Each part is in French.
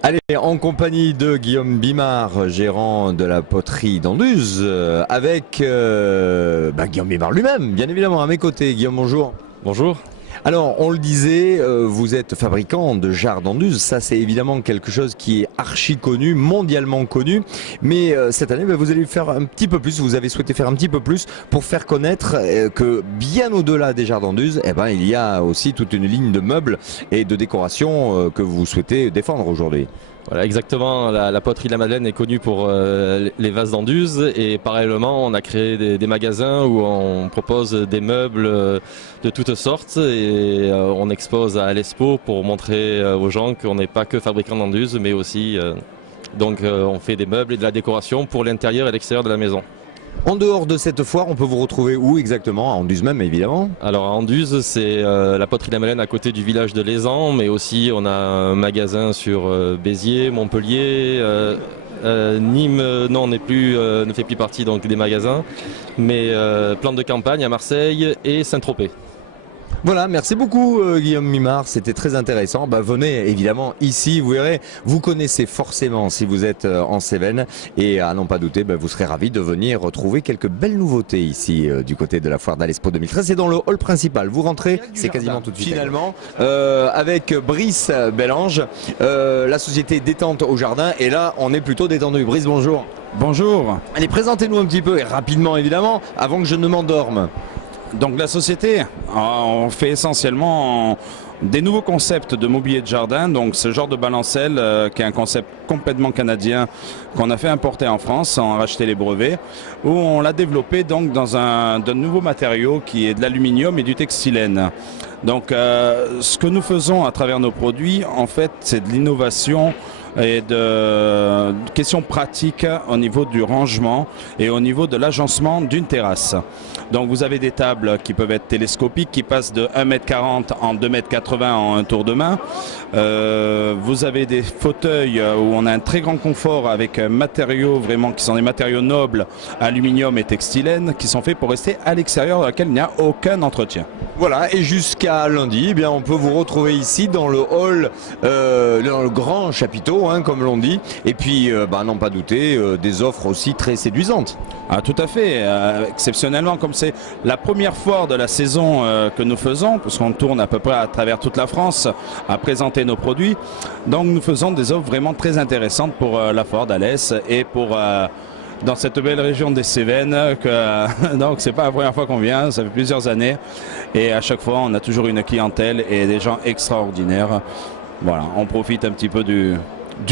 Allez, en compagnie de Guillaume Bimard, gérant de la poterie d'Anduze, avec Guillaume Bimard lui-même, bien évidemment, à mes côtés. Guillaume, bonjour. Bonjour. Alors, on le disait, vous êtes fabricant de jarres d'Anduze. Ça, c'est évidemment quelque chose qui est archi connu, mondialement connu. Mais cette année, vous allez faire un petit peu plus. Vous avez souhaité faire un petit peu plus pour faire connaître que bien au-delà des jarres d'Anduze, il y a aussi toute une ligne de meubles et de décoration que vous souhaitez défendre aujourd'hui. Voilà, exactement. La poterie de la Madeleine est connue pour les vases d'Anduze et parallèlement, on a créé des magasins où on propose des meubles de toutes sortes et on expose à l'Expo pour montrer aux gens qu'on n'est pas que fabricant d'Anduze, mais aussi on fait des meubles et de la décoration pour l'intérieur et l'extérieur de la maison. En dehors de cette foire, on peut vous retrouver où exactement? À Anduze même, évidemment. Alors à Anduze, c'est la poterie de la Madeleine à côté du village de Lézan, mais aussi on a un magasin sur Béziers, Montpellier, Nîmes, non, ne fait plus partie donc des magasins, mais Plante de Campagne à Marseille et Saint-Tropez. Voilà, merci beaucoup Guillaume Bimard, c'était très intéressant. Venez évidemment ici, vous verrez, vous connaissez forcément si vous êtes en Cévennes et à n'en pas douter, vous serez ravis de venir retrouver quelques belles nouveautés ici du côté de la foire d'Alespo 2013. C'est dans le hall principal, vous rentrez, c'est quasiment tout de suite. Finalement, avec Brice Bellange, la société Détente au Jardin, et là on est plutôt détendu. Brice, bonjour. Bonjour. Allez, présentez-nous un petit peu, et rapidement évidemment, avant que je ne m'endorme. Donc la société, on fait essentiellement des nouveaux concepts de mobilier de jardin, donc ce genre de balancelle qui est un concept complètement canadien qu'on a fait importer en France, on a racheté les brevets, où on l'a développé donc dans de nouveaux matériaux qui est de l'aluminium et du textilène. Donc ce que nous faisons à travers nos produits, en fait, c'est de l'innovation et de questions pratiques au niveau du rangement et au niveau de l'agencement d'une terrasse. Donc vous avez des tables qui peuvent être télescopiques, qui passent de 1,40 m en 2,80 m en un tour de main. Vous avez des fauteuils où on a un très grand confort avec matériaux vraiment qui sont des matériaux nobles, aluminium et textilène, qui sont faits pour rester à l'extérieur, dans lequel il n'y a aucun entretien. Voilà, et jusqu'à lundi, on peut vous retrouver ici dans le hall, dans le grand chapiteau, comme l'on dit, et puis n'en pas douter, des offres aussi très séduisantes. Ah, tout à fait, exceptionnellement, comme c'est la première foire de la saison que nous faisons, parce qu'on tourne à peu près à travers toute la France à présenter nos produits, donc nous faisons des offres vraiment très intéressantes pour la foire d'Alès et pour dans cette belle région des Cévennes, donc c'est pas la première fois qu'on vient, ça fait plusieurs années, et à chaque fois on a toujours une clientèle et des gens extraordinaires. Voilà, on profite un petit peu du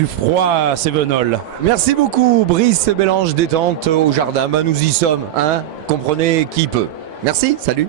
froid cévenol. Merci beaucoup Brice Bellange, Détente au Jardin. Nous y sommes, comprenez qui peut. Merci, salut.